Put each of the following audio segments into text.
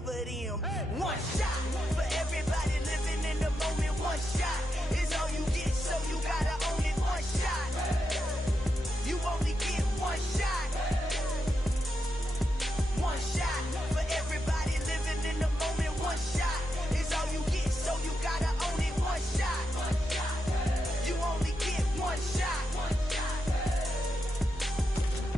never them. One shot for everybody living in the moment. One shot is all you get, so you gotta own it. One shot, you only get one shot. One shot for everybody living in the moment. One shot is all you get, so you gotta own it. One shot, you only get one shot.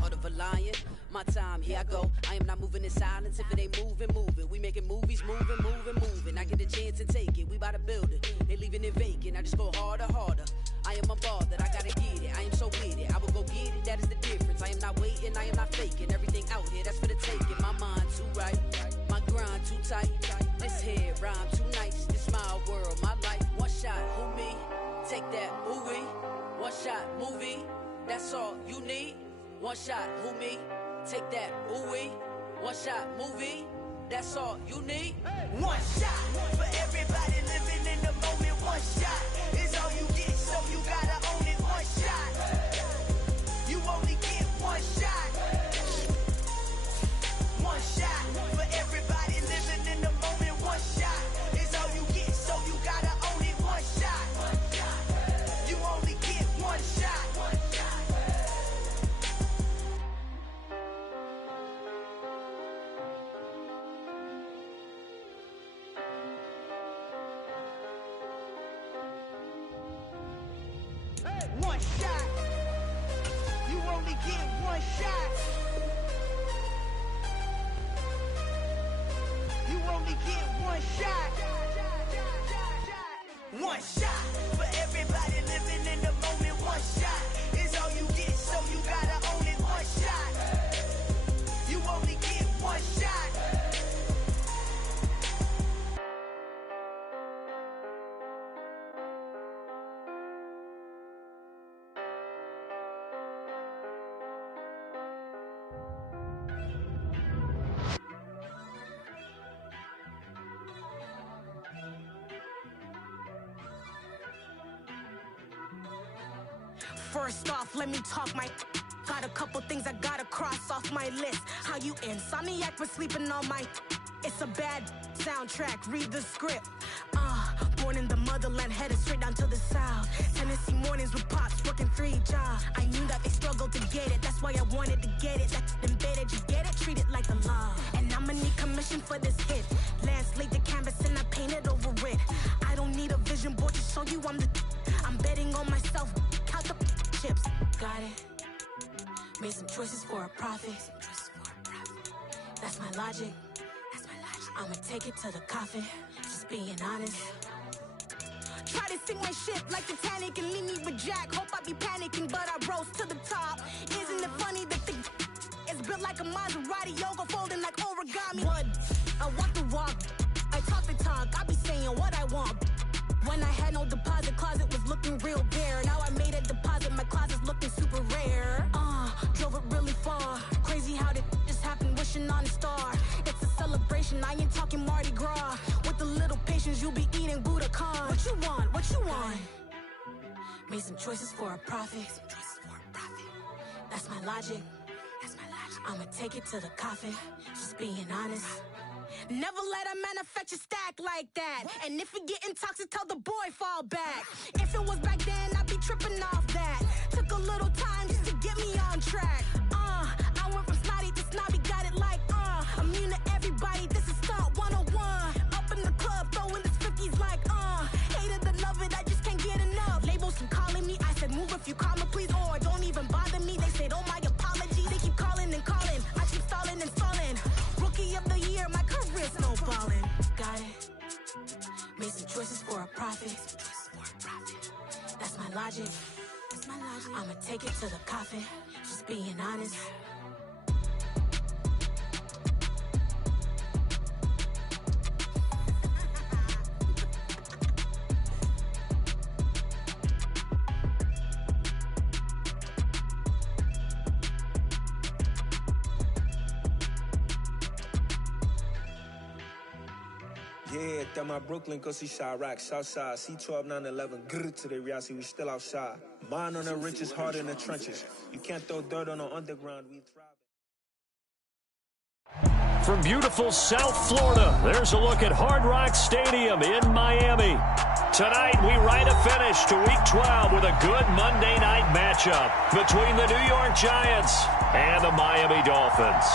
Heart of a lion, my time, here I go. I am not moving in silence. If it ain't moving, moving. We making movies, moving, moving, moving. I get a chance to take it. We bout to build it. They leaving it vacant. I just go harder, harder. I am unbothered. I gotta get it. I am so with it. I will go get it. That is the difference. I am not waiting. I am not faking. Everything out here, that's for the taking. My mind too right. My grind too tight. This head rhyme too nice. This my world, my life. One shot, who me? Take that, movie. One shot, movie. That's all you need. One shot, who me? Take that, ooh-wee. One shot, movie. That's all you need. One shot for everybody living in the moment. One shot is all you get, so you gotta own it. One shot, you only get one shot. One shot for everybody living in the moment. One shot is all you get, so you gotta own it. One shot, you only get one shot. One shot, you only get one shot. You only get one shot. One shot for everybody living in the moment. One shot is all you get, so you gotta own it. One shot, you only get one shot. First off, let me talk my. Got a couple things I gotta cross off my list. How you insomniac for sleeping on my. It's a bad soundtrack, read the script. Born in the motherland, headed straight down to the south. Tennessee mornings with pops, working 3 jobs. I knew that they struggled to get it, that's why I wanted to get it. That's embedded, you get it, treat it like a law. And I'ma need commission for this hit. Lance laid the canvas and I painted over it. I don't need a vision board to show you I'm betting on myself, count the chips. Got it. Made some choices for a profit. That's my logic. I'ma take it to the coffin. Just being honest. Try to sink my ship like Titanic and leave me with Jack. Hope I be panicking, but I rose to the top. Isn't it funny that the is built like a Maserati, yoga folding like origami? What? I walk the walk. I talk the talk. I be saying what I want. When I had no deposit, closet was looking real bare. Now I made a deposit, my closet's looking super rare. Drove it really far. Crazy how did just happen, wishing on a star. It's a celebration, I ain't talking Mardi Gras. With a little patience, you'll be eating Budokan. What you want? What you want? Made some choices for a profit. That's my logic. I'ma take it to the coffin. Just being honest. Never let a manufacture stack like that. And if it getting toxic, tell the boy fall back. If it was back then, I'd be tripping off that. Took a little time just to get me on track. I went from snotty to snobby, got it like immune to everybody, this is stunt 101. Up in the club, throwing this 50s like hate it or love it, I just can't get enough. Labels from calling me, I said move if you call me please, or don't even bother me. They said oh my apologies, they keep calling and calling. I keep stalling and stalling. Rookie of the year, my career snowballing. Got it. Made some choices for a profit. That's my logic. I'ma take it to the coffin. Just being honest. Yeah, that my Brooklyn, go see Chirac, Southside, C12, 911, grrr to the reality, we still outside. Mine on the riches, heart in the trenches. You can't throw dirt on the underground, we thrive. from beautiful South Florida. There's a look at Hard Rock Stadium in Miami. Tonight, we write a finish to Week 12 with a good Monday night matchup between the New York Giants and the Miami Dolphins.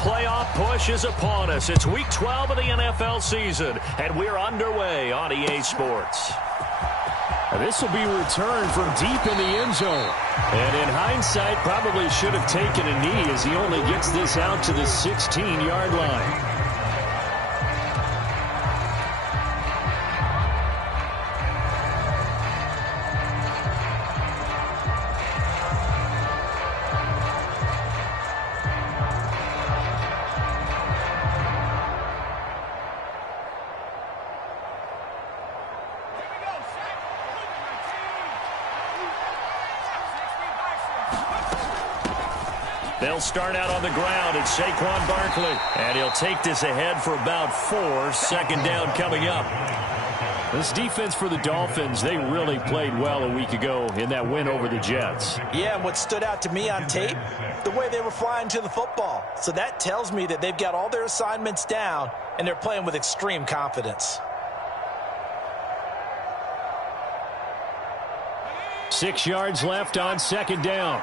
Playoff push is upon us. It's Week 12 of the NFL season, and we're underway on EA Sports. This will be returned from deep in the end zone. And in hindsight, probably should have taken a knee as he only gets this out to the 16-yard line. They'll start out on the ground, it's Saquon Barkley. And he'll take this ahead for about 4. Second down coming up. This defense for the Dolphins, they really played well a week ago in that win over the Jets. Yeah, and what stood out to me on tape, the way they were flying to the football. So that tells me that they've got all their assignments down, and they're playing with extreme confidence. 6 yards left on second down.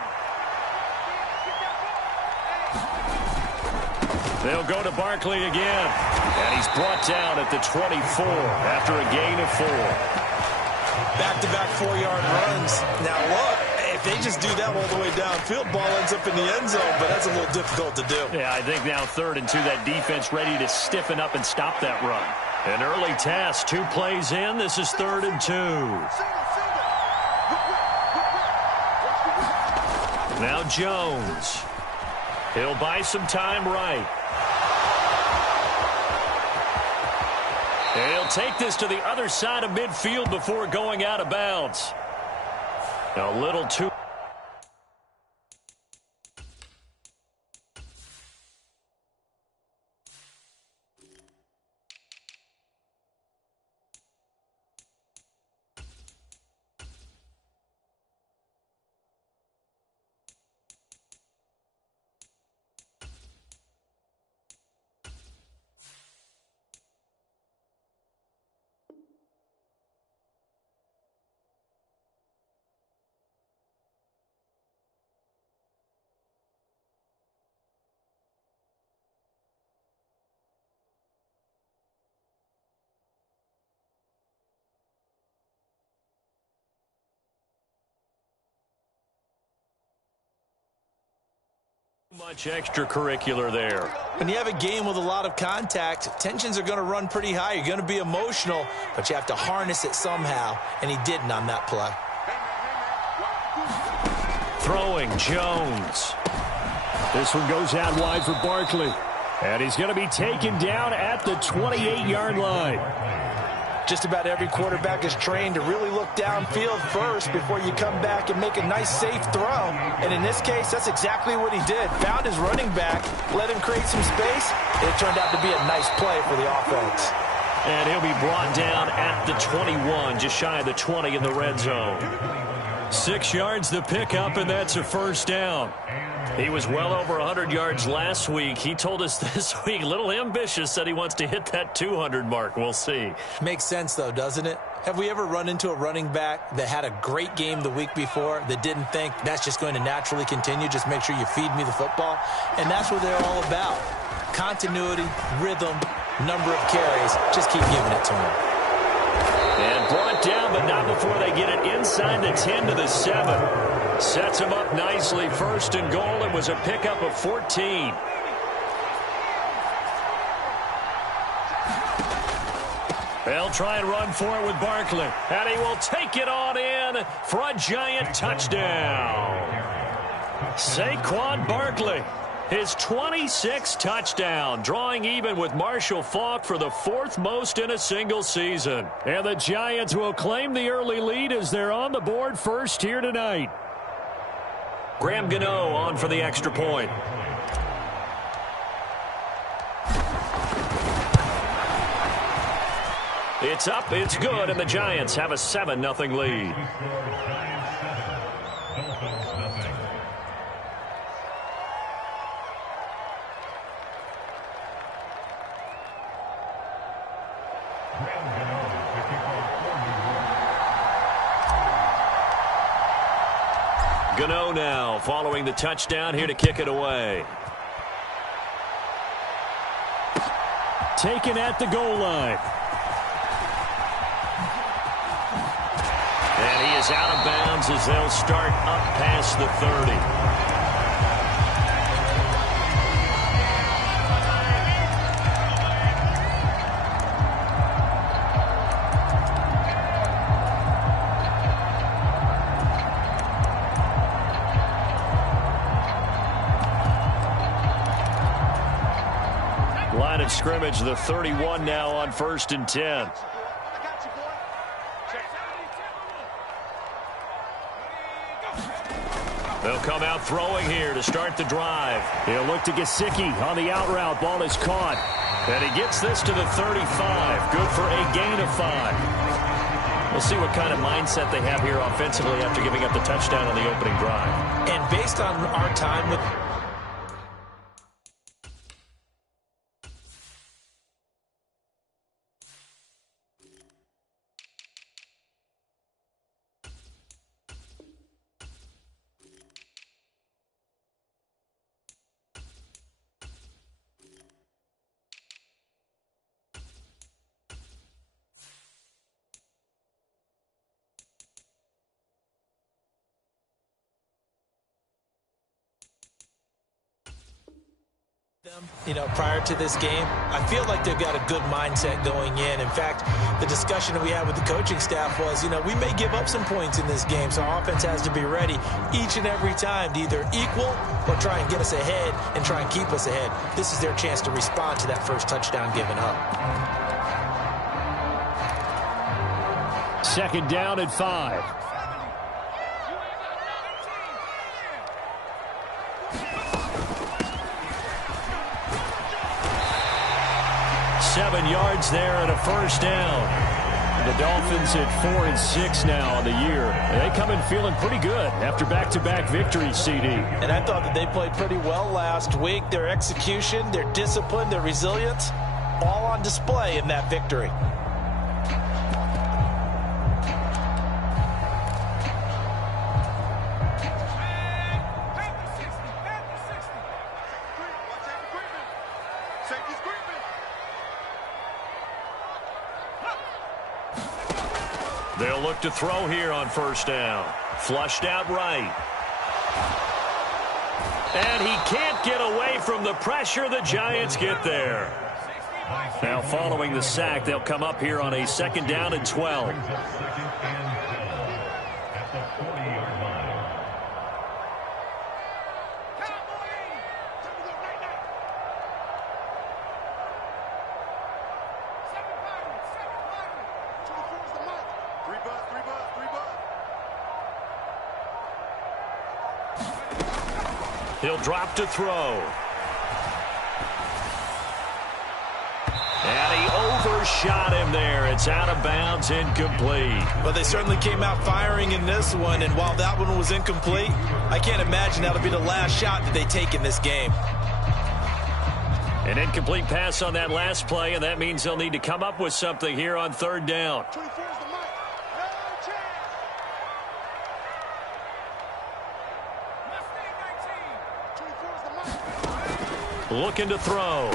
They'll go to Barkley again. And he's brought down at the 24 after a gain of 4. Back-to-back 4-yard runs. Now, look, if they just do that all the way downfield, ball ends up in the end zone, but that's a little difficult to do. Yeah, I think now 3rd and 2, that defense ready to stiffen up and stop that run. An early test, 2 plays in. This is 3rd and 2. Now Jones. He'll buy some time right. He'll take this to the other side of midfield before going out of bounds. A little too... Much extracurricular there. When you have a game with a lot of contact, tensions are going to run pretty high. You're going to be emotional, but you have to harness it somehow, and he didn't on that play. Throwing Jones. This one goes out wide for Barkley. And he's going to be taken down at the 28-yard line. Just about every quarterback is trained to really look downfield first before you come back and make a nice, safe throw. And in this case, that's exactly what he did. Found his running back, let him create some space, and it turned out to be a nice play for the offense. And he'll be brought down at the 21, just shy of the 20 in the red zone. 6 yards the pickup, and that's a first down. He was well over 100 yards last week. He told us this week, a little ambitious, said he wants to hit that 200 mark. We'll see. Makes sense, though, doesn't it? Have we ever run into a running back that had a great game the week before that didn't think that's just going to naturally continue, just make sure you feed me the football? And that's what they're all about. Continuity, rhythm, number of carries. Just keep giving it to him. And brought down, but not before they get it inside the 10 to the 7. Sets him up nicely. 1st and goal. It was a pickup of 14. They'll try and run for it with Barkley. And he will take it on in for a giant touchdown. Saquon Barkley. His 26th touchdown, drawing even with Marshall Faulk for the 4th most in a single season. And the Giants will claim the early lead as they're on the board first here tonight. Graham Gano on for the extra point. It's up, it's good, and the Giants have a 7-0 lead. Gano now following the touchdown here to kick it away. Taken at the goal line. And he is out of bounds as they'll start up past the 30. Line of scrimmage, the 31 now on 1st and 10. They'll come out throwing here to start the drive. He'll look to Gesicki on the out route. Ball is caught. And he gets this to the 35. Good for a gain of 5. We'll see what kind of mindset they have here offensively after giving up the touchdown on the opening drive. And based on our time with... prior to this game, I feel like they've got a good mindset going in. In fact, the discussion that we had with the coaching staff was, we may give up some points in this game, so our offense has to be ready each and every time to either equal or try and get us ahead and try and keep us ahead. This is their chance to respond to that first touchdown given up. 2nd down and 5. Seven yards there and a first down. The Dolphins at 4-6 now on the year. They come in feeling pretty good after back-to-back victories, CD. And I thought that they played pretty well last week. Their execution, their discipline, their resilience, all on display in that victory. They'll look to throw here on 1st down. Flushed out right. And he can't get away from the pressure. The Giants get there. Now following the sack, they'll come up here on a 2nd down and 12. He'll drop to throw. And he overshot him there. It's out of bounds, incomplete. Well, they certainly came out firing in this one, and while that one was incomplete, I can't imagine that'll be the last shot that they take in this game. An incomplete pass on that last play, and that means they'll need to come up with something here on 3rd down. Looking to throw.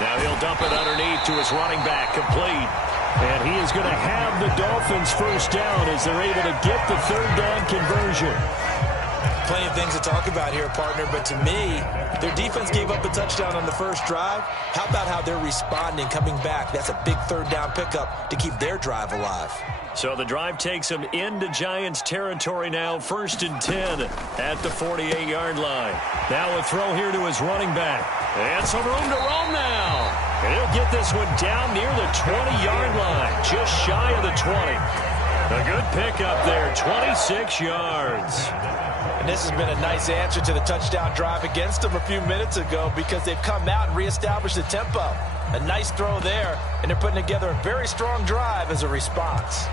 Now he'll dump it underneath to his running back, complete. And he is going to have the Dolphins 1st down as they're able to get the 3rd down conversion. Plenty of things to talk about here, partner, but to me, their defense gave up a touchdown on the first drive. How about how they're responding, coming back? That's a big 3rd down pickup to keep their drive alive. So the drive takes them into Giants territory now, 1st and 10 at the 48-yard line. Now a throw here to his running back. And some room to roam now. And he'll get this one down near the 20-yard line, just shy of the 20. A good pickup there, 26 yards. And this has been a nice answer to the touchdown drive against them a few minutes ago because they've come out and reestablished the tempo. A nice throw there, and they're putting together a very strong drive as a response.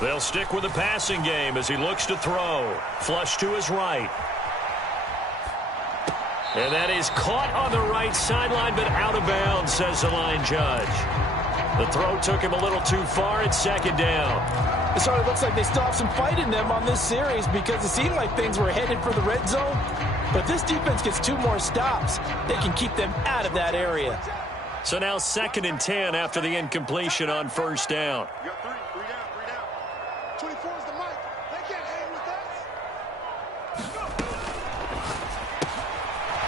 They'll stick with the passing game as he looks to throw. Flush to his right. And that is caught on the right sideline, but out of bounds, says the line judge. The throw took him a little too far. It's second down. It sort of looks like they still have some fight in them on this series because it seemed like things were headed for the red zone. But this defense gets 2 more stops. They can keep them out of that area. So now 2nd and 10 after the incompletion on first down. You got 3 down. 24 is the mic. They can't hang with us.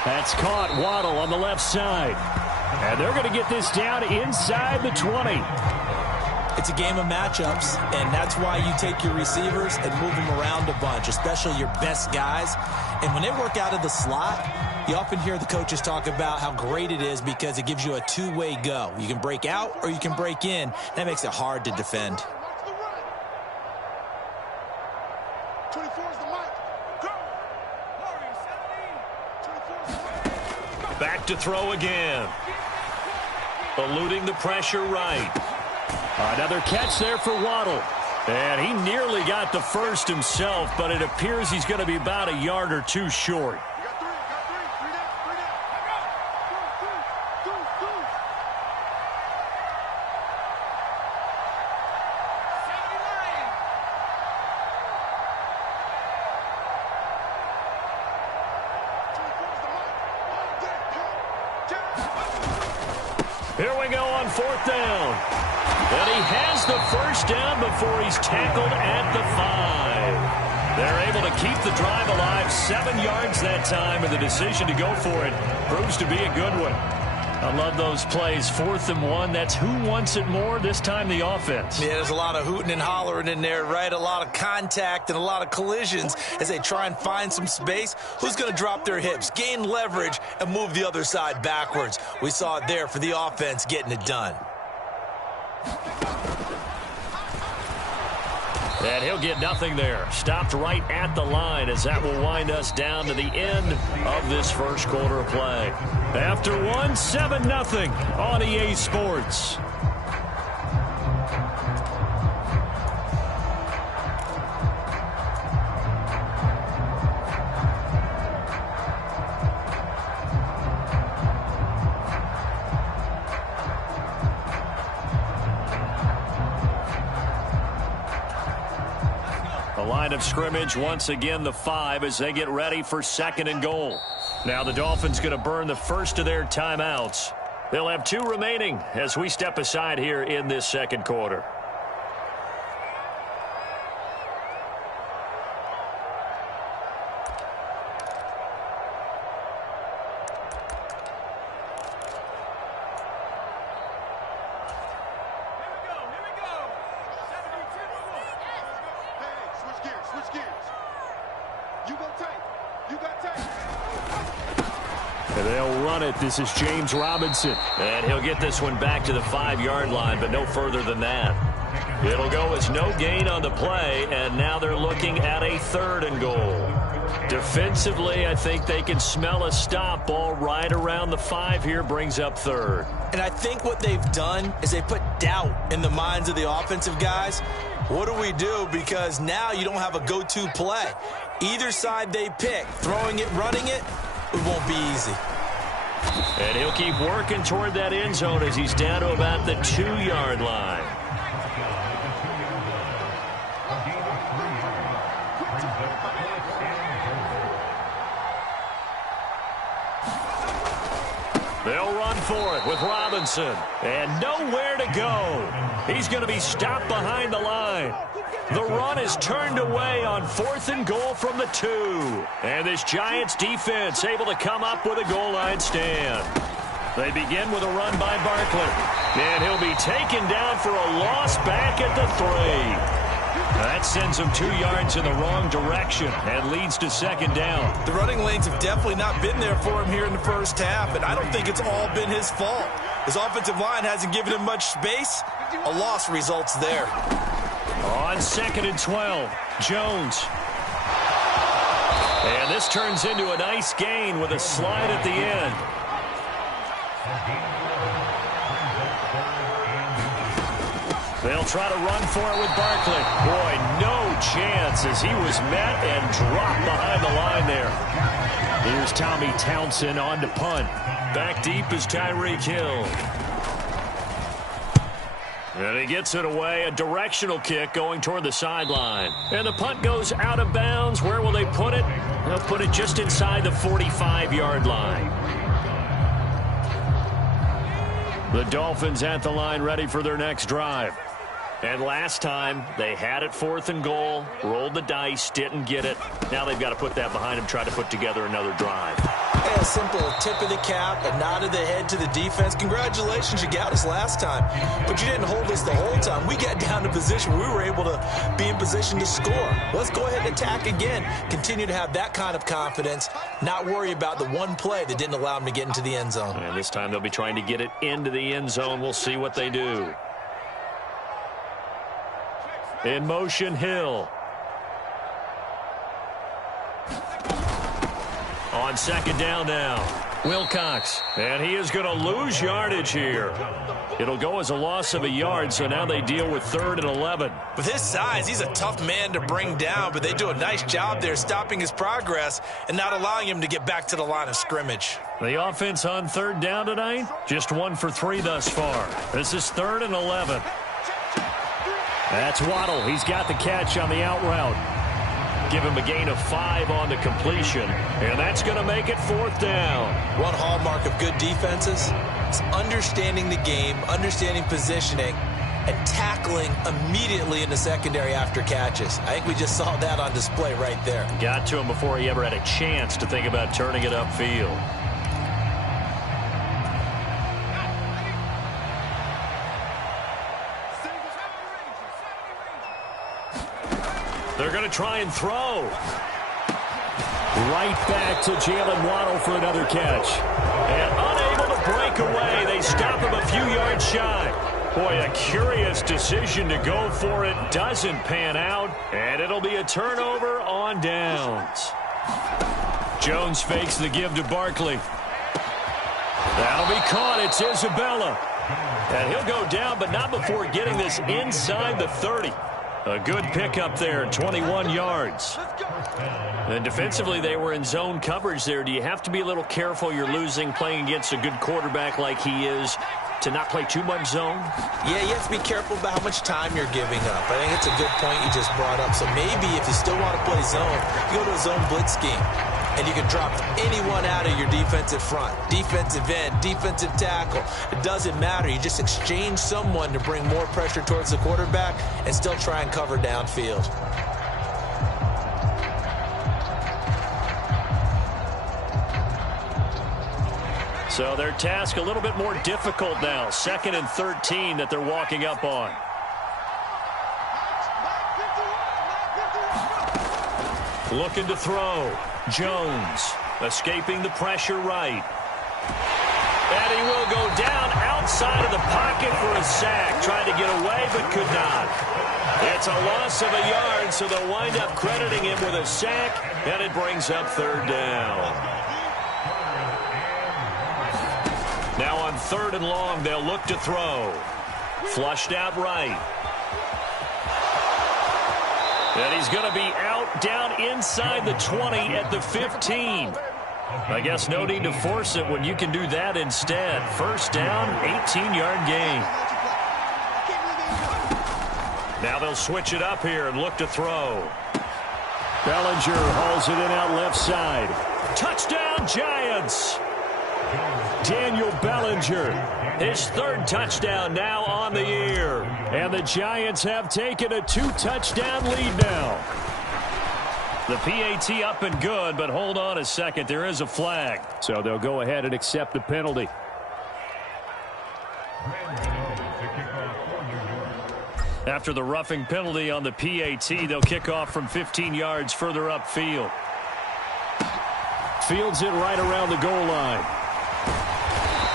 That's caught. Waddle on the left side. And they're going to get this down inside the 20. It's a game of matchups, and that's why you take your receivers and move them around a bunch, especially your best guys. And when they work out of the slot, you often hear the coaches talk about how great it is because it gives you a two-way go. You can break out or you can break in. That makes it hard to defend. 24 is the mic. Go. Back to throw again. Eluding the pressure right. Another catch there for Waddle. And he nearly got the first himself, but it appears he's going to be about a yard or 2 short. You got 3 down. 3 down. Here we go on 4th down. And he has the first down before he's tackled at the 5. They're able to keep the drive alive, 7 yards that time, and the decision to go for it proves to be a good one. I love those plays. 4th and 1. That's who wants it more, this time the offense. Yeah, there's a lot of hooting and hollering in there, right? A lot of contact and a lot of collisions as they try and find some space. Who's going to drop their hips, gain leverage, and move the other side backwards? We saw it there for the offense getting it done. And he'll get nothing there. Stopped right at the line as that will wind us down to the end of this first quarter of play. After 1, 7-0 on EA Sports. The line of scrimmage, once again, the 5 as they get ready for 2nd and goal. Now the Dolphins going to burn the first of their timeouts. They'll have 2 remaining as we step aside here in this second quarter. And they'll run it. This is James Robinson. And he'll get this one back to the 5-yard line, but no further than that. It'll go as no gain on the play, and now they're looking at a 3rd and goal. Defensively, I think they can smell a stop ball right around the 5 here, brings up 3rd. And I think what they've done is they put doubt in the minds of the offensive guys. What do we do? Because now you don't have a go-to play. Either side they pick, throwing it, running it, it won't be easy. And he'll keep working toward that end zone as he's down to about the 2-yard line. They'll run for it with Robinson. And nowhere to go. He's going to be stopped behind the line. The run is turned away on 4th and goal from the 2. And this Giants defense able to come up with a goal line stand. They begin with a run by Barkley. And he'll be taken down for a loss back at the 3. That sends him 2 yards in the wrong direction and leads to second down. The running lanes have definitely not been there for him here in the first half, and I don't think it's all been his fault. His offensive line hasn't given him much space. A loss results there. On 2nd and 12, Jones. And this turns into a nice gain with a slide at the end. They'll try to run for it with Barkley. Boy, no chance as he was met and dropped behind the line there. Here's Tommy Townsend on to punt. Back deep is Tyreek Hill. And he gets it away, a directional kick going toward the sideline. And the punt goes out of bounds. Where will they put it? They'll put it just inside the 45-yard line. The Dolphins at the line ready for their next drive. And last time, they had it 4th and goal, rolled the dice, didn't get it. Now they've got to put that behind them, try to put together another drive. Yeah, a simple tip of the cap, a nod of the head to the defense. Congratulations, you got us last time. But you didn't hold us the whole time. We got down to position where we were able to be in position to score. Let's go ahead and attack again. Continue to have that kind of confidence, not worry about the one play that didn't allow them to get into the end zone. And this time they'll be trying to get it into the end zone. We'll see what they do. In motion, Hill. On 2nd down now, Wilcox. And he is going to lose yardage here. It'll go as a loss of a yard, so now they deal with 3rd and 11. With his size, he's a tough man to bring down, but they do a nice job there stopping his progress and not allowing him to get back to the line of scrimmage. The offense on 3rd down tonight, just 1 for 3 thus far. This is 3rd and 11. That's Waddle. He's got the catch on the out route. Give him a gain of 5 on the completion, and that's going to make it 4th down. One hallmark of good defenses is understanding the game, understanding positioning, and tackling immediately in the secondary after catches. I think we just saw that on display right there. Got to him before he ever had a chance to think about turning it upfield. They're going to try and throw. Right back to Jalen Waddle for another catch. And unable to break away. They stop him a few yards shy. Boy, a curious decision to go for it. Doesn't pan out. And it'll be a turnover on downs. Jones fakes the give to Barkley. That'll be caught. It's Isabella. And he'll go down, but not before getting this inside the 30. A good pickup there, 21 yards. And defensively, they were in zone coverage there. Do you have to be a little careful you're losing playing against a good quarterback like he is to not play too much zone? Yeah, you have to be careful about how much time you're giving up. I think it's a good point you just brought up. So maybe if you still want to play zone, you go to a zone blitz scheme. And you can drop anyone out of your defensive front, defensive end, defensive tackle. It doesn't matter. You just exchange someone to bring more pressure towards the quarterback and still try and cover downfield. So their task a little bit more difficult now. 2nd and 13 that they're walking up on. Looking to throw. Jones escaping the pressure right. And he will go down outside of the pocket for a sack. Trying to get away but could not. It's a loss of a yard, so they'll wind up crediting him with a sack, and it brings up 3rd down. Now on 3rd and long, they'll look to throw. Flushed out right. And he's going to be out down inside the 20 at the 15. I guess no need to force it when you can do that instead. 1st down, 18-yard gain. Now they'll switch it up here and look to throw. Bellinger hauls it in out left side. Touchdown, Giants! Daniel Bellinger, his 3rd touchdown now on the year. And the Giants have taken a 2-touchdown lead now. The PAT up and good, but hold on a second. There is a flag. So they'll go ahead and accept the penalty. After the roughing penalty on the PAT, they'll kick off from 15 yards further upfield. Fields it right around the goal line.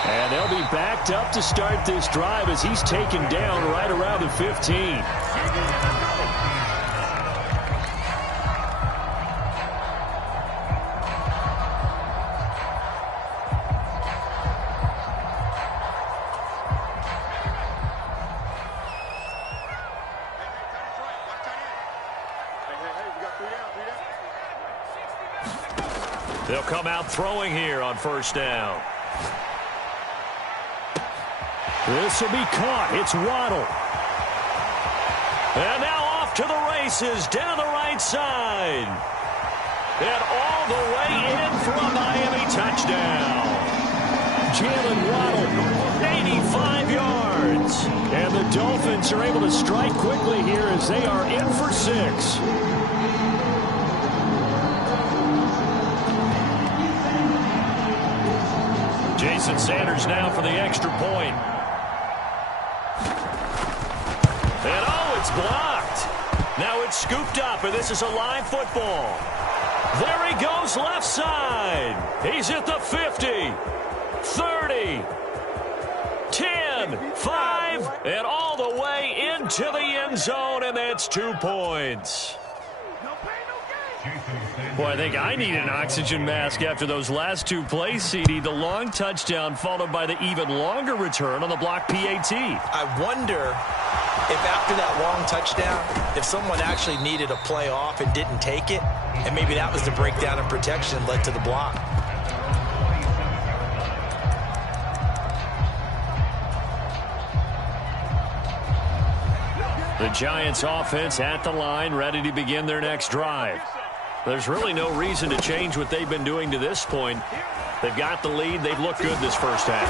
And they'll be backed up to start this drive as he's taken down right around the 15. They'll come out throwing here on first down. This will be caught. It's Waddle. And now off to the races down the right side. And all the way in for a Miami touchdown. Jalen Waddle, 85 yards. And the Dolphins are able to strike quickly here as they are in for 6. Jason Sanders now for the extra point. And oh, it's blocked. Now it's scooped up, and this is a live football. There he goes left side. He's at the 50, 30, 10, 5, and all the way into the end zone, and that's 2 points. Boy, I think I need an oxygen mask after those last 2 plays, CD. The long touchdown followed by the even longer return on the block PAT. I wonder if after that long touchdown, if someone actually needed a play off and didn't take it, and maybe that was the breakdown in protection led to the block. The Giants offense at the line, ready to begin their next drive. There's really no reason to change what they've been doing to this point. They've got the lead. They've looked good this first half.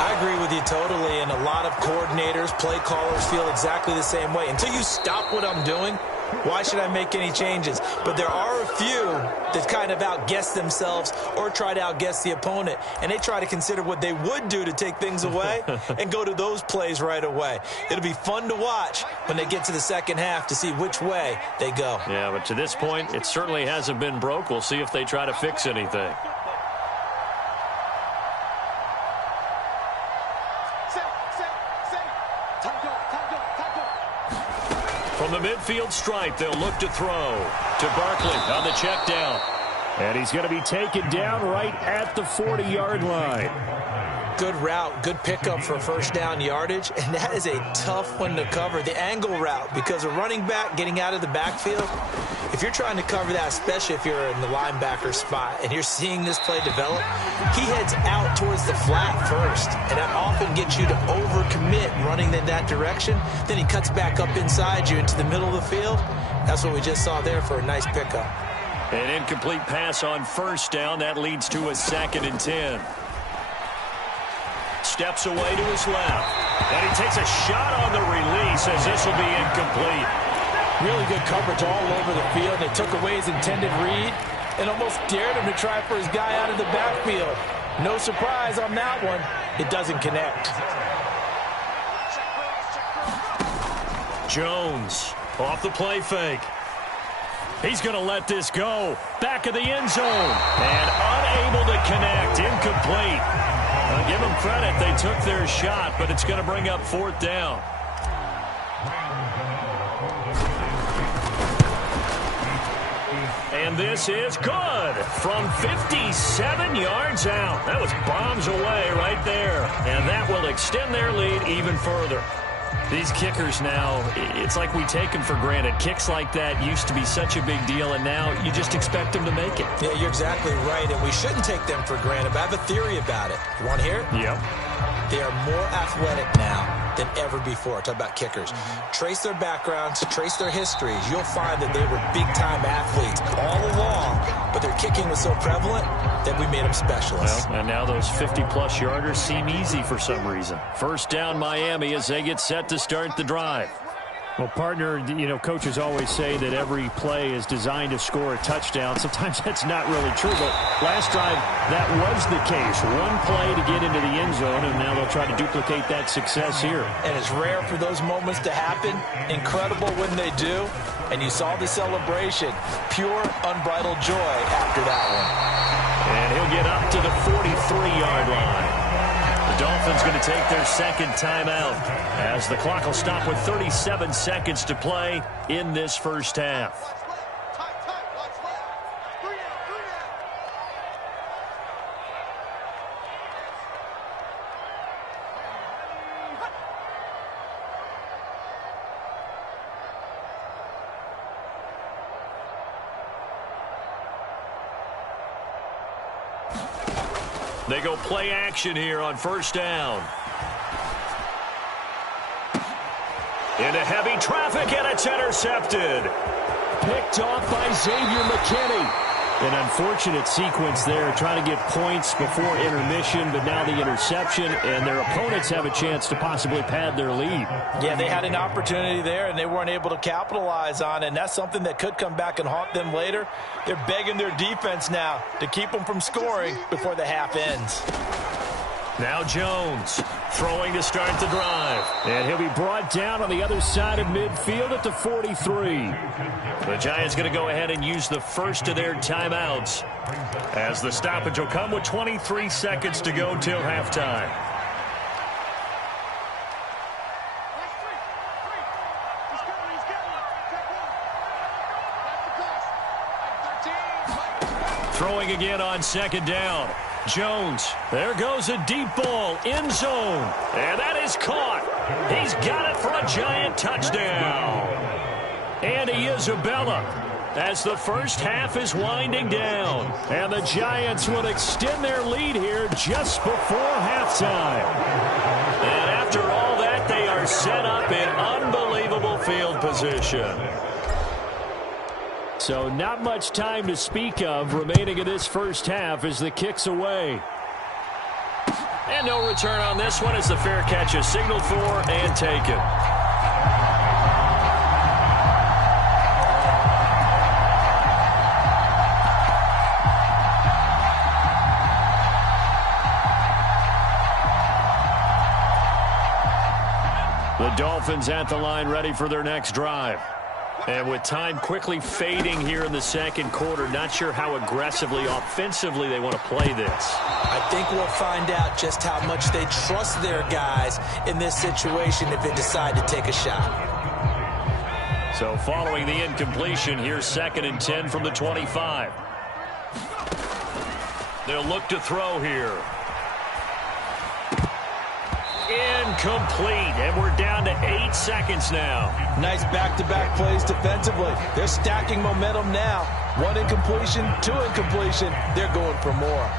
I agree with you totally, and a lot of coordinators, play callers feel exactly the same way. Until you stop what I'm doing, why should I make any changes? But there are a few that kind of outguess themselves or try to outguess the opponent, and they try to consider what they would do to take things away and go to those plays right away. It'll be fun to watch when they get to the second half to see which way they go. Yeah, but to this point, it certainly hasn't been broke. We'll see if they try to fix anything. From the midfield stripe, they'll look to throw to Barkley on the check down. And he's going to be taken down right at the 40-yard line. Good route, good pickup for first down yardage, and that is a tough one to cover. The angle route, because a running back getting out of the backfield, if you're trying to cover that, especially if you're in the linebacker spot and you're seeing this play develop, he heads out towards the flat first, and that often gets you to overcommit running in that direction. Then he cuts back up inside you into the middle of the field. That's what we just saw there for a nice pickup. An incomplete pass on first down. That leads to a 2nd and 10. Steps away to his left. And he takes a shot on the release as this will be incomplete. Really good coverage all over the field. They took away his intended read and almost dared him to try for his guy out of the backfield. No surprise on that one. It doesn't connect. Jones off the play fake. He's going to let this go. Back of the end zone. And unable to connect. Incomplete. I'll give them credit. They took their shot, but it's going to bring up 4th down. And this is good from 57 yards out. That was bombs away right there. And that will extend their lead even further. These kickers now, it's like we take them for granted. Kicks like that used to be such a big deal, and now you just expect them to make it. Yeah, you're exactly right, and we shouldn't take them for granted, but I have a theory about it. You want to hear it? Yep. They are more athletic now than ever before. Talk about kickers. Trace their backgrounds, trace their histories. You'll find that they were big-time athletes all along, but their kicking was so prevalent that we made them specialists. Well, and now those 50-plus yarders seem easy for some reason. First down Miami as they get set to start the drive. Well, partner, you know, coaches always say that every play is designed to score a touchdown. Sometimes that's not really true, but last drive, that was the case. One play to get into the end zone, and now they'll try to duplicate that success here. And it's rare for those moments to happen. Incredible when they do. And you saw the celebration. Pure, unbridled joy after that one. And he'll get up to the 43-yard line. The Dolphins going to take their second timeout as the clock will stop with 37 seconds to play in this first half. They go play action here on first down. Into heavy traffic, and it's intercepted. Picked off by Xavier McKinney. An unfortunate sequence there, trying to get points before intermission, but now the interception, and their opponents have a chance to possibly pad their lead. Yeah, they had an opportunity there, and they weren't able to capitalize on it, and that's something that could come back and haunt them later. They're begging their defense now to keep them from scoring before the half ends. Now Jones throwing to start the drive. And he'll be brought down on the other side of midfield at the 43. The Giants going to go ahead and use the first of their timeouts as the stoppage will come with 23 seconds to go till halftime. Throwing again on second down. Jones, there goes a deep ball, end zone, and that is caught. He's got it for a Giant touchdown. Andy Isabella, as the first half is winding down, and the Giants will extend their lead here just before halftime. And after all that, they are set up in unbelievable field position. So not much time to speak of remaining in this first half as the kick's away. And no return on this one as the fair catch is signaled for and taken. The Dolphins at the line ready for their next drive. And with time quickly fading here in the second quarter, not sure how aggressively, offensively they want to play this. I think we'll find out just how much they trust their guys in this situation if they decide to take a shot. So following the incompletion, here's 2nd and 10 from the 25. They'll look to throw here. Incomplete, and we're down to 8 seconds now. Nice back-to-back plays defensively. They're stacking momentum now. 1 incompletion, 2 incompletion. They're going for more.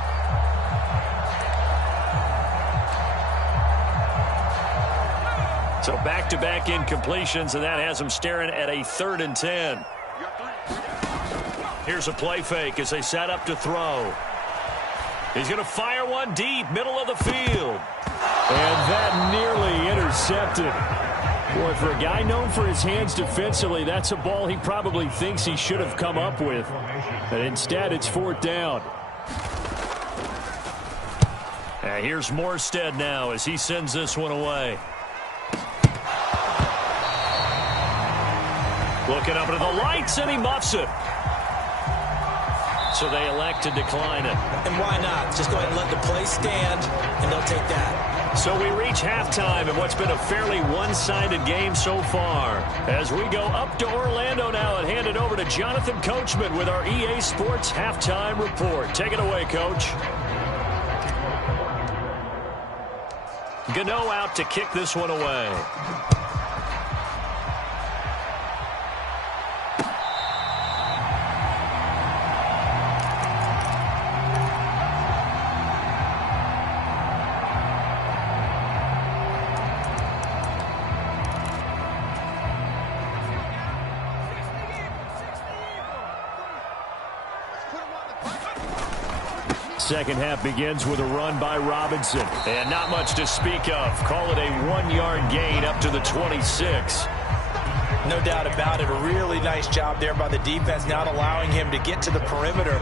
So back-to-back incompletions, and that has them staring at a 3rd and 10. Here's a play fake as they set up to throw. He's going to fire one deep, middle of the field. And that nearly intercepted. Boy, for a guy known for his hands defensively, that's a ball he probably thinks he should have come up with. But instead, it's 4th down. And here's Morstead now as he sends this one away. Looking up into the lights, and he muffs it. So they elect to decline it. And why not? Just go ahead and let the play stand, and they'll take that. So we reach halftime in what's been a fairly one-sided game so far. As we go up to Orlando now and hand it over to Jonathan Coachman with our EA Sports Halftime Report. Take it away, Coach. Gano out to kick this one away. Second half begins with a run by Robinson. And not much to speak of. Call it a 1-yard gain up to the 26. No doubt about it. A really nice job there by the defense, not allowing him to get to the perimeter.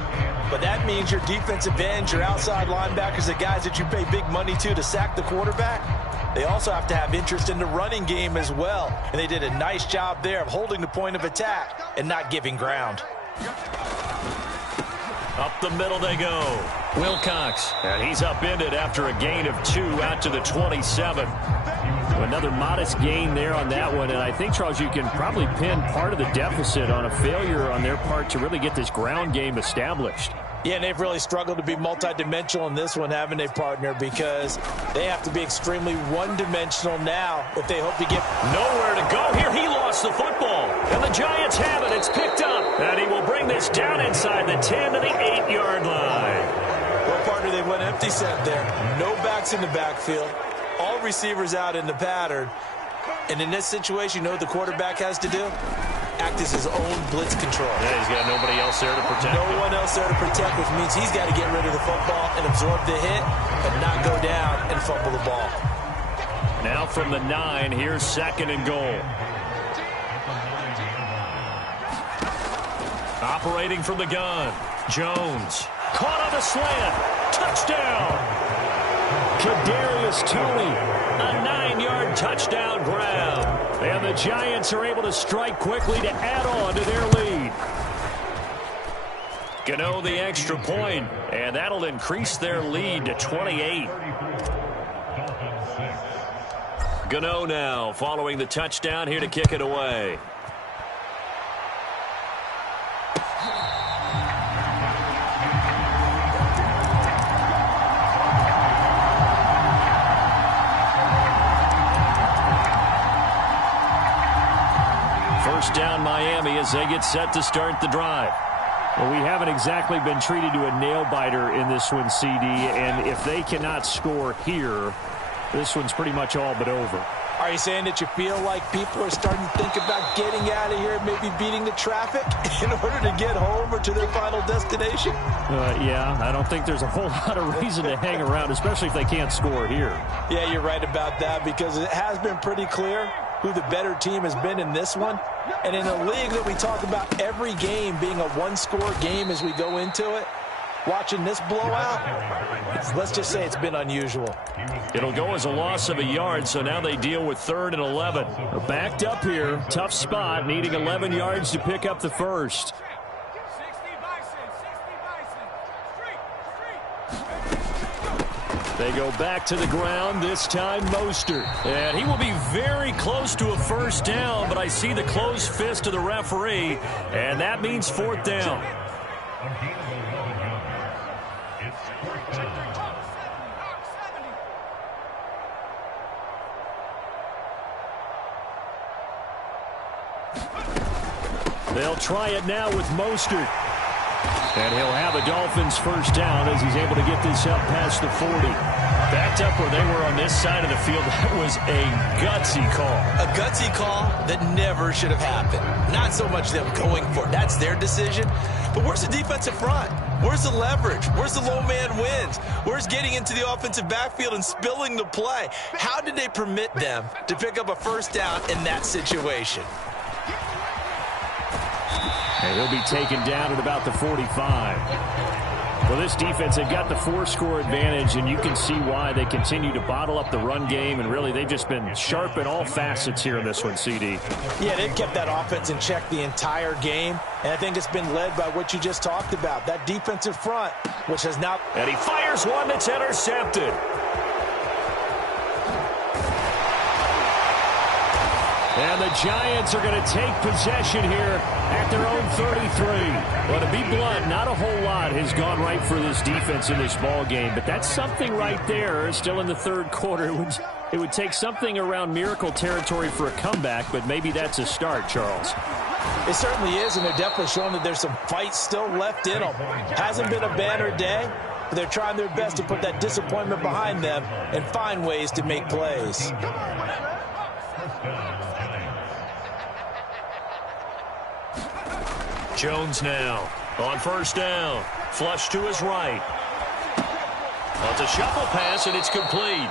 But that means your defensive ends, your outside linebackers, the guys that you pay big money to sack the quarterback, they also have to have interest in the running game as well. And they did a nice job there of holding the point of attack and not giving ground. Up the middle they go. Wilcox, and he's upended after a gain of 2 out to the 27. Another modest gain there on that one, and I think, Charles, you can probably pin part of the deficit on a failure on their part to really get this ground game established. Yeah, and they've really struggled to be multidimensional in this one, haven't they, partner? Because they have to be extremely one-dimensional now if they hope to get nowhere to go here. He lost the football, and the Giants have it. It's picked up, and he will bring this down inside the 10 to the 8-yard line. Well, partner, they went empty set there. No backs in the backfield. All receivers out in the pattern. And in this situation, you know what the quarterback has to do? Act as his own blitz control. Yeah, he's got nobody else there to protect him. No one else there to protect, which means he's got to get rid of the football and absorb the hit and not go down and fumble the ball. Now from the 9, here's 2nd and goal. Operating from the gun, Jones. Caught on the slant. Touchdown. Kadarius Toney, a 9-yard touchdown grab. And the Giants are able to strike quickly to add on to their lead. Gano the extra point, and that'll increase their lead to 28. Gano now following the touchdown, here to kick it away. First down Miami as they get set to start the drive. Well, we haven't exactly been treated to a nail-biter in this one, CD, and if they cannot score here, this one's pretty much all but over. Are you saying that you feel like people are starting to think about getting out of here and maybe beating the traffic in order to get home or to their final destination? Yeah, I don't think there's a whole lot of reason to hang around, especially if they can't score here. Yeah, you're right about that, because it has been pretty clear who the better team has been in this one. And in a league that we talk about every game being a one-score game as we go into it, watching this blowout, let's just say it's been unusual. It'll go as a loss of a yard, so now they deal with 3rd and 11. They're backed up here. Tough spot, needing 11 yards to pick up the first. They go back to the ground, this time Mostert. And he will be very close to a first down, but I see the closed fist of the referee, and that means 4th down. They'll try it now with Mostert. And he'll have a Dolphins first down as he's able to get this up past the 40. Backed up where they were on this side of the field. That was a gutsy call. A gutsy call that never should have happened. Not so much them going for it. That's their decision. But where's the defensive front? Where's the leverage? Where's the low man wins? Where's getting into the offensive backfield and spilling the play? How did they permit them to pick up a first down in that situation? And he'll be taken down at about the 45. Well, this defense, they've got the 4-score advantage, and you can see why they continue to bottle up the run game, and really they've just been sharp in all facets here in this one, CD. Yeah, they've kept that offense in check the entire game, and I think it's been led by what you just talked about, that defensive front, which has now... And he fires one that's intercepted. And the Giants are going to take possession here at their own 33. Well, to be blunt, not a whole lot has gone right for this defense in this ball game, but that's something right there. Still in the 3rd quarter. It would take something around miracle territory for a comeback, but maybe that's a start, Charles. It certainly is, and they're definitely showing that there's some fight still left in them. Hasn't been a banner day, but they're trying their best to put that disappointment behind them and find ways to make plays. Jones now on first down. Flush to his right. Well, it's a shuffle pass, and it's complete.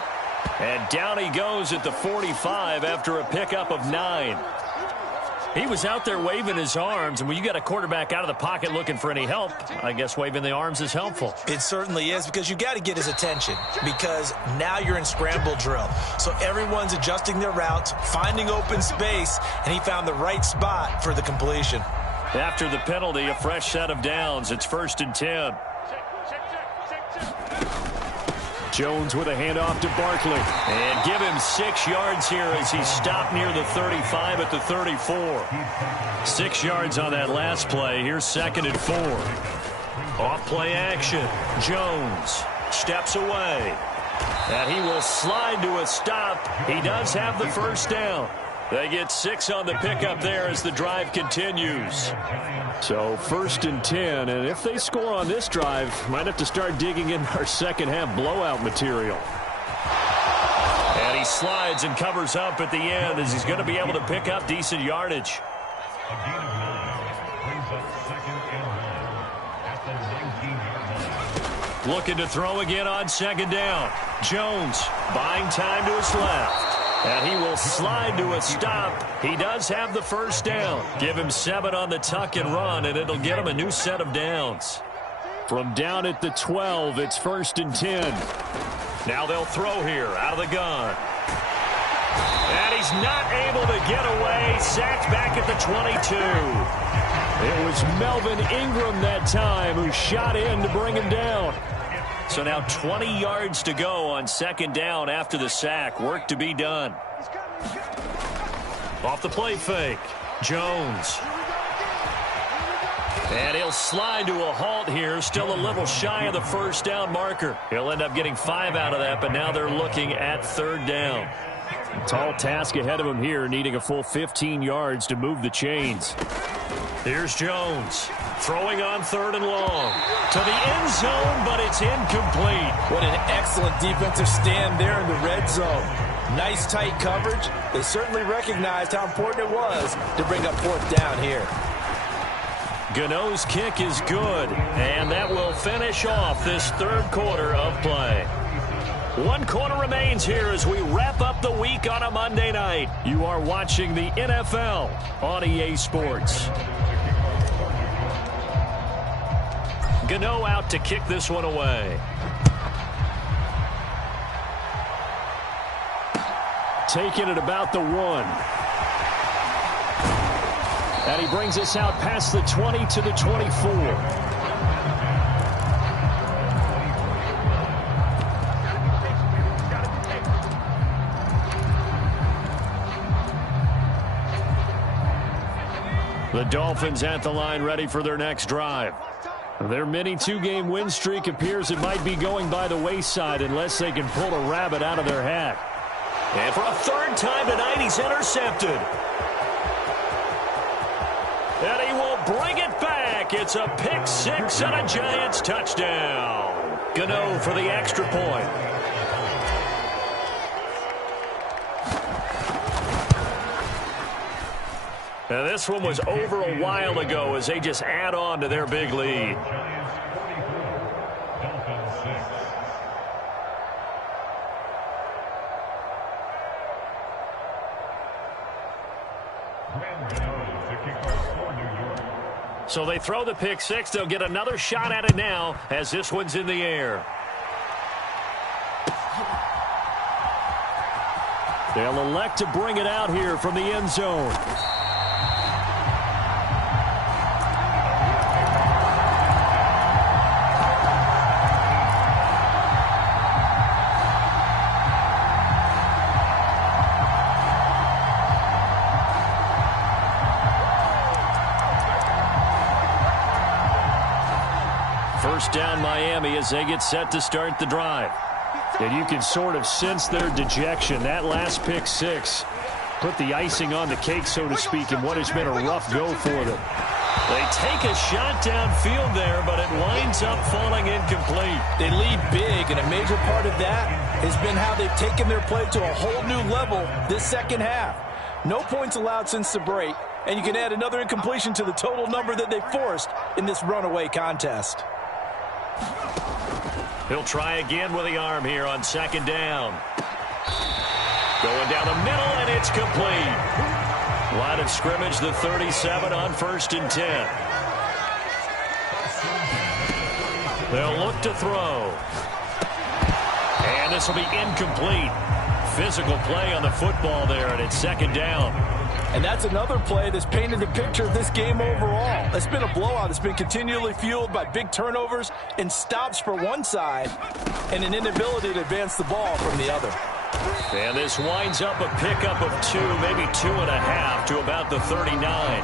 And down he goes at the 45 after a pickup of 9. He was out there waving his arms, and when you got a quarterback out of the pocket looking for any help, I guess waving the arms is helpful. It certainly is, because you got to get his attention, because now you're in scramble drill. So everyone's adjusting their routes, finding open space, and he found the right spot for the completion. After the penalty, a fresh set of downs. It's 1st and 10. Jones with a handoff to Barkley. And give him 6 yards here as he stopped near the 35 at the 34. 6 yards on that last play. Here's 2nd and 4. Off play action. Jones steps away. And he will slide to a stop. He does have the first down. They get 6 on the pickup there as the drive continues. So 1st and 10, and if they score on this drive, might have to start digging in our second half blowout material. And he slides and covers up at the end as he's going to be able to pick up decent yardage. Looking to throw again on 2nd down. Jones buying time to his left. And he will slide to a stop. He does have the first down. Give him 7 on the tuck and run, and it'll get him a new set of downs. From down at the 12, it's 1st and 10. Now they'll throw here out of the gun. And he's not able to get away. Sacked back at the 22. It was Melvin Ingram that time who shot in to bring him down. So now 20 yards to go on 2nd down after the sack. Work to be done. Off the play fake. Jones. And he'll slide to a halt here. Still a little shy of the first down marker. He'll end up getting 5 out of that, but now they're looking at 3rd down. Tall task ahead of him here, needing a full 15 yards to move the chains. Here's Jones. Throwing on 3rd and long. To the end zone, but it's incomplete. What an excellent defensive stand there in the red zone. Nice tight coverage. They certainly recognized how important it was to bring up 4th down here. Gano's kick is good, and that will finish off this 3rd quarter of play. 1 quarter remains here as we wrap up the week on a Monday night. You are watching the NFL on EA Sports. Gano out to kick this one away. Taking it about the 1. And he brings us out past the 20 to the 24. The Dolphins at the line ready for their next drive. Their mini 2-game win streak appears it might be going by the wayside unless they can pull a rabbit out of their hat. And for a 3rd time tonight, he's intercepted. And he will bring it back. It's a pick 6 and a Giants touchdown. Gano for the extra point. Now this one was over a while ago as they just add on to their big lead. So they throw the pick 6. They'll get another shot at it now as this one's in the air. They'll elect to bring it out here from the end zone. First down Miami as they get set to start the drive. And you can sort of sense their dejection. That last pick 6 put the icing on the cake, so to speak, in what has been a rough go for them. They take a shot downfield there, but it winds up falling incomplete. They lead big, and a major part of that has been how they've taken their play to a whole new level this second half. No points allowed since the break, and you can add another incompletion to the total number that they forced in this runaway contest. He'll try again with the arm here on 2nd down. Going down the middle, and it's complete. Line of scrimmage, the 37 on 1st and 10. They'll look to throw. And this will be incomplete. Physical play on the football there, and it's 2nd down. And that's another play that's painted the picture of this game overall. It's been a blowout. It's been continually fueled by big turnovers and stops for one side and an inability to advance the ball from the other. And this winds up a pickup of 2, maybe 2.5 to about the 39.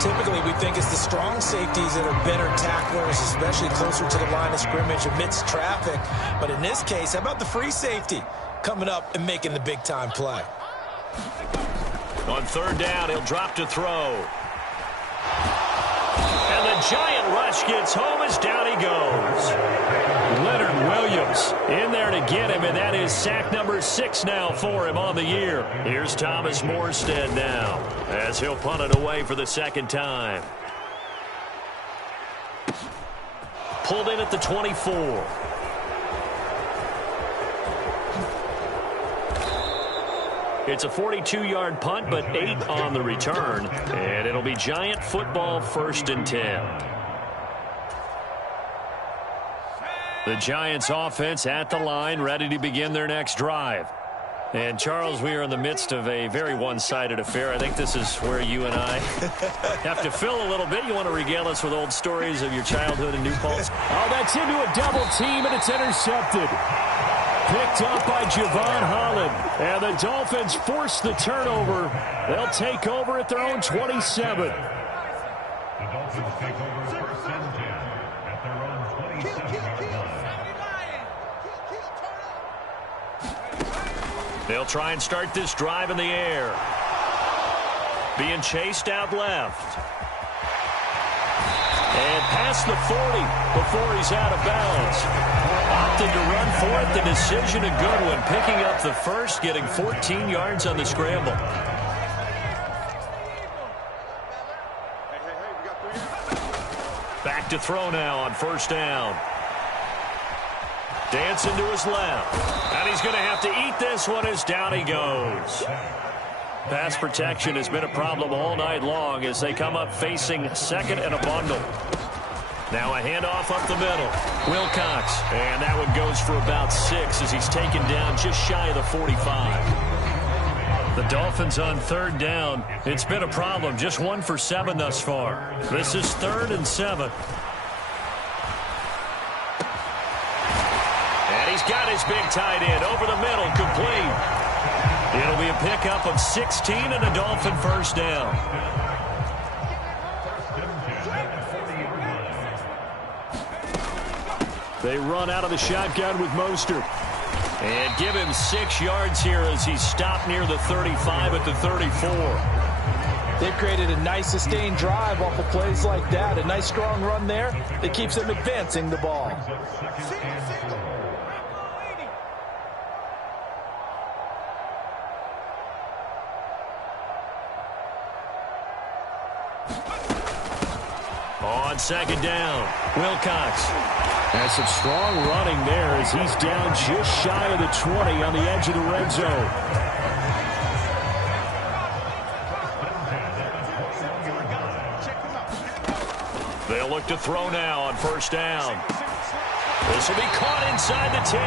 Typically, we think it's the strong safeties that are better tacklers, especially closer to the line of scrimmage amidst traffic. But in this case, how about the free safety coming up and making the big-time play? On 3rd down, he'll drop to throw. And the giant rush gets home as down he goes. Leonard Williams in there to get him, and that is sack number 6 now for him on the year. Here's Thomas Morstead now as he'll punt it away for the 2nd time. Pulled in at the 24. It's a 42-yard punt, but 8 on the return. And it'll be Giant football 1st and 10. The Giants offense at the line, ready to begin their next drive. And, Charles, we are in the midst of a very one-sided affair. I think this is where you and I have to fill a little bit. You want to regale us with old stories of your childhood in New Paltz? Oh, that's into a double team, and it's intercepted. Picked up by Javon Holland. And the Dolphins force the turnover. They'll take over at their own 27. The Dolphins take over 1st and 10 at their own 27-yard line. They'll try and start this drive in the air. Being chased out left. And past the 40 before he's out of bounds. Opted to run for it. The decision a good one. Picking up the first, getting 14 yards on the scramble. Back to throw now on 1st down. Dancing to his left. And he's going to have to eat this one as down he goes. Pass protection has been a problem all night long as they come up facing 2nd and a bundle. Now a handoff up the middle. Wilcox. And that one goes for about 6 as he's taken down just shy of the 45. The Dolphins on 3rd down. It's been a problem. Just 1 for 7 thus far. This is 3rd and 7. And he's got his big tight end over the middle, complete. It'll be a pickup of 16 and a Dolphin 1st down. They run out of the shotgun with Mostert. And give him 6 yards here as he's stopped near the 35 at the 34. They've created a nice sustained drive off of plays like that. A nice strong run there that keeps them advancing the ball. On 2nd down, Wilcox. That's some strong running there as he's down just shy of the 20 on the edge of the red zone. They'll look to throw now on 1st down. This will be caught inside the 10.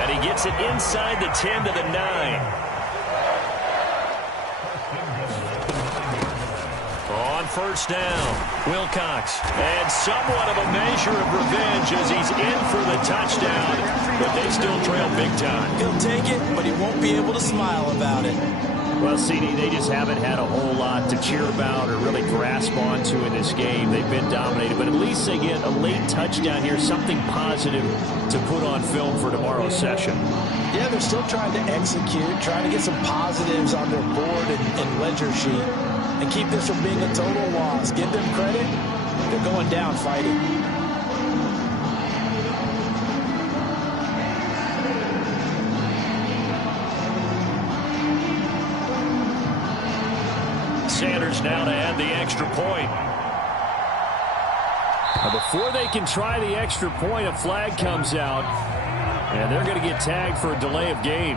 And he gets it inside the 10 to the 9. On 1st down, Wilcox. And somewhat of a measure of revenge as he's in for the touchdown. But they still trail big time. He'll take it, but he won't be able to smile about it. Well, CD, they just haven't had a whole lot to cheer about or really grasp onto in this game. They've been dominated, but at least they get a late touchdown here, something positive to put on film for tomorrow's session. Yeah, they're still trying to execute, trying to get some positives on their board and ledger sheet and keep this from being a total loss. Give them credit. They're going down fighting. Sanders now to add the extra point. Now before they can try the extra point, a flag comes out, and they're going to get tagged for a delay of game.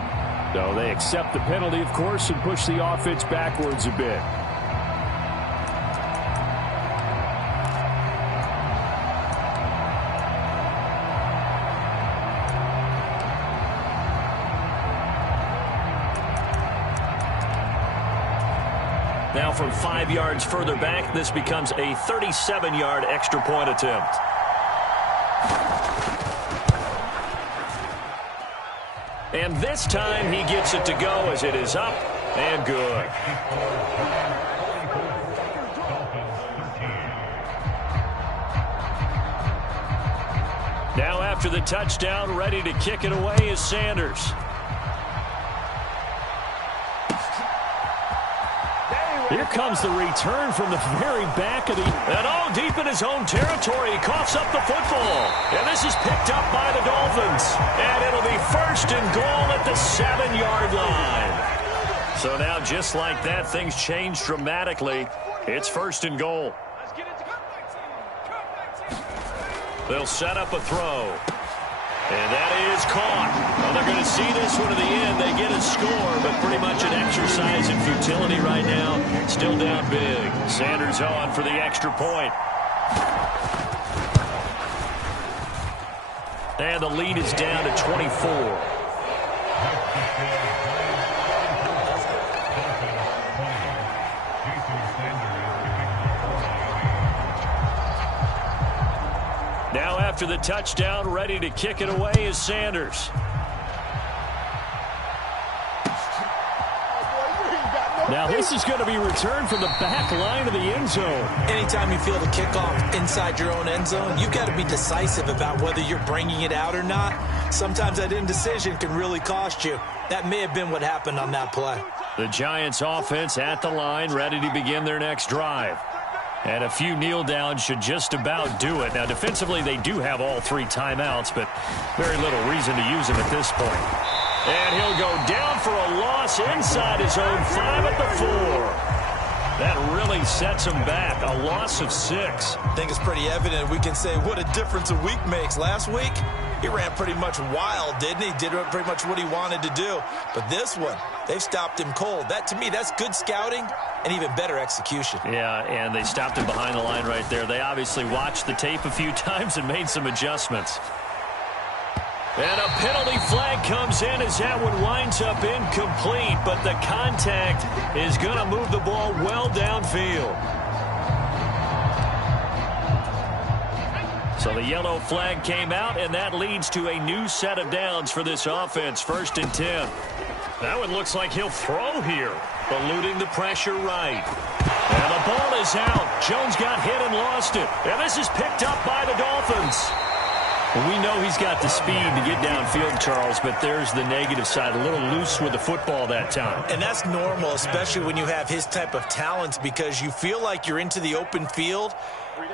So they accept the penalty, of course, and push the offense backwards a bit. Now from 5 yards further back, this becomes a 37-yard extra point attempt. And this time he gets it to go as it is up and good. Now after the touchdown, ready to kick it away is Sanders. Here comes the return from the very back of the... And all deep in his own territory, he coughs up the football. And this is picked up by the Dolphins. And it'll be first and goal at the 7-yard line. So now, just like that, things change dramatically. It's first and goal. They'll set up a throw. And that is caught. Well, they're going to see this one to the end. They get a score, but pretty much an exercise in futility right now. Still down big. Sanders on for the extra point. And the lead is down to 24. Now after the touchdown, ready to kick it away is Sanders. Now this is going to be returned from the back line of the end zone. Anytime you feel the kickoff inside your own end zone, you've got to be decisive about whether you're bringing it out or not. Sometimes that indecision can really cost you. That may have been what happened on that play. The Giants offense at the line, ready to begin their next drive. And a few kneel downs should just about do it. Now, defensively, they do have all 3 timeouts, but very little reason to use them at this point. And he'll go down for a loss inside his own 5 at the 4. That really sets him back. A loss of 6. I think it's pretty evident. We can say what a difference a week makes. Last week, he ran pretty much wild, didn't he? Did pretty much what he wanted to do. But this one, they've stopped him cold. That, to me, that's good scouting and even better execution. Yeah, and they stopped him behind the line right there. They obviously watched the tape a few times and made some adjustments. And a penalty flag comes in as that one winds up incomplete, but the contact is going to move the ball well downfield. So the yellow flag came out, and that leads to a new set of downs for this offense. 1st and 10. That one looks like he'll throw here, eluding the pressure right. And the ball is out. Jones got hit and lost it. And this is picked up by the Dolphins. We know he's got the speed to get downfield, Charles, but there's the negative side. A little loose with the football that time. And that's normal, especially when you have his type of talents, because you feel like you're into the open field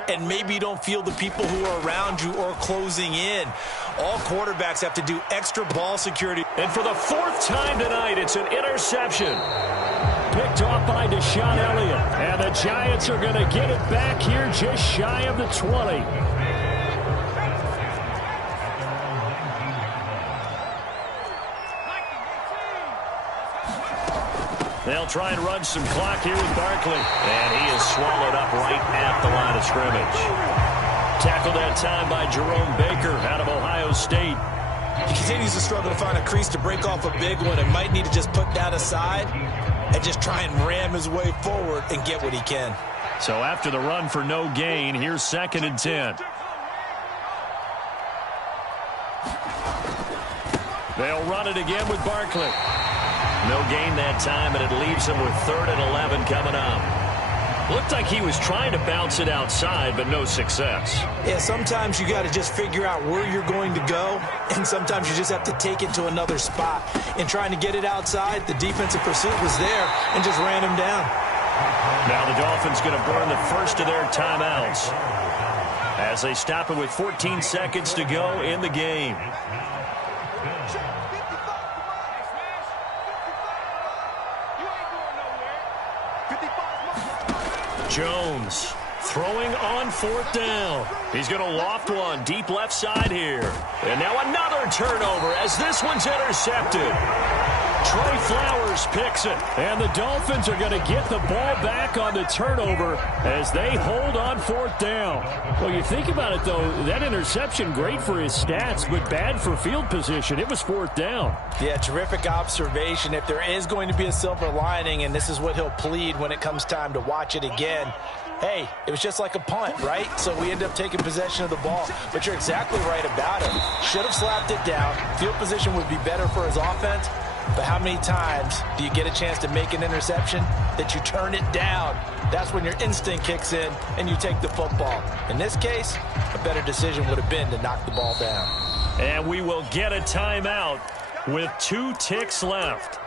and maybe you don't feel the people who are around you or closing in. All quarterbacks have to do extra ball security. And for the 4th time tonight, it's an interception. Picked off by Deshaun Elliott. And the Giants are going to get it back here just shy of the 20. They'll try and run some clock here with Barkley. And he is swallowed up right at the line of scrimmage. Tackled that time by Jerome Baker out of Ohio State. He continues to struggle to find a crease to break off a big one and might need to just put that aside and just try and ram his way forward and get what he can. So after the run for no gain, here's 2nd and 10. They'll run it again with Barkley. No gain that time, and it leaves him with 3rd and 11 coming up. Looked like he was trying to bounce it outside, but no success. Yeah, sometimes you got to just figure out where you're going to go, and sometimes you just have to take it to another spot. In trying to get it outside, the defensive pursuit was there and just ran him down. Now the Dolphins going to burn the first of their timeouts as they stop it with 14 seconds to go in the game. Jones throwing on 4th down. He's going to loft one deep left side here. And now another turnover as this one's intercepted. Trey Flowers picks it. And the Dolphins are going to get the ball back on the turnover as they hold on 4th down. Well, you think about it, though, that interception, great for his stats, but bad for field position. It was 4th down. Yeah, terrific observation. If there is going to be a silver lining, and this is what he'll plead when it comes time to watch it again, hey, it was just like a punt, right? So we end up taking possession of the ball. But you're exactly right about it. Should have slapped it down. Field position would be better for his offense. But how many times do you get a chance to make an interception that you turn it down? That's when your instinct kicks in and you take the football. In this case, a better decision would have been to knock the ball down. And we will get a timeout with 2 ticks left.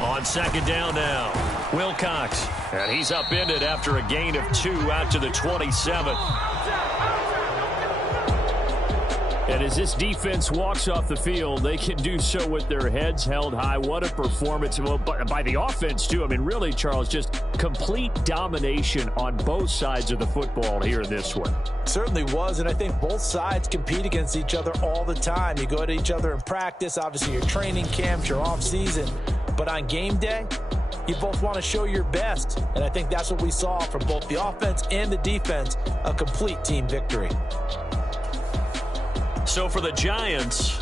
On 2nd down now, Wilcox. And he's upended after a gain of 2 out to the 27. And as this defense walks off the field, they can do so with their heads held high. What a performance. Well, by the offense, too. I mean, really, Charles, just complete domination on both sides of the football here in this one. Certainly was, and I think both sides compete against each other all the time. You go to each other in practice, obviously your training camps, your off-season. But on game day, you both want to show your best. And I think that's what we saw from both the offense and the defense, a complete team victory. So for the Giants,